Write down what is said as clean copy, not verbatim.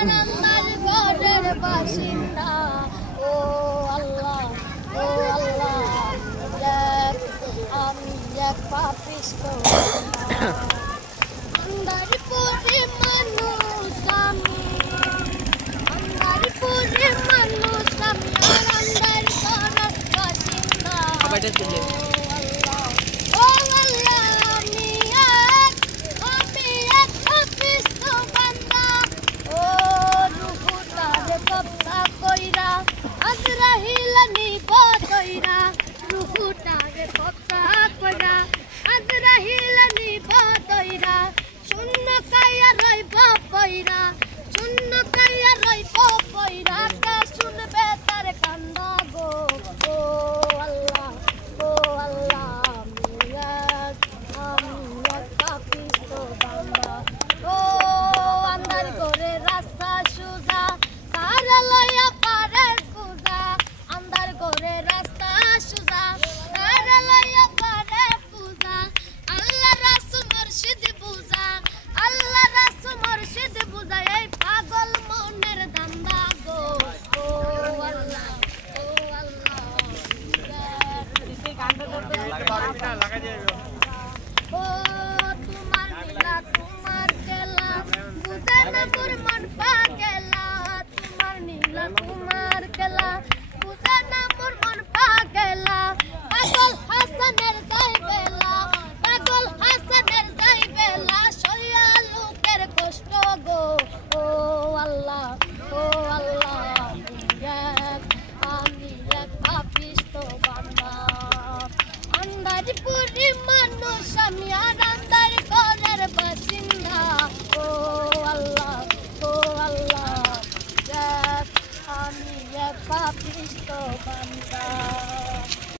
আমার ঘরের বাসিন্দা। ও আল্লাহ, ও আল্লাহ, আমি এক পাপিষ্ঠ আন্দারপুরে মানুষ আমি, আন্দারপুরে মানুষ আমি, আর আন্দার ঘরের বাসিন্দা। তোমার খেলা বুঝা না মোর মন পাগলা, পাগল হাসানের যাই বেলা, পাগল হাসানের যাই বেলা, সইয়া লোকের কষ্ট গো। ও আল্লাহ, ও আল্লাহ, আমি এক পাপিষ্ঠ বান্দা। আন্দারপুরে মানুষ আমি, আর আন্দার ঘরের বাসিন্দা। ও আল্লাহ, ও আল্লাহ, আমি এক পাপিষ্ঠ বান্দা।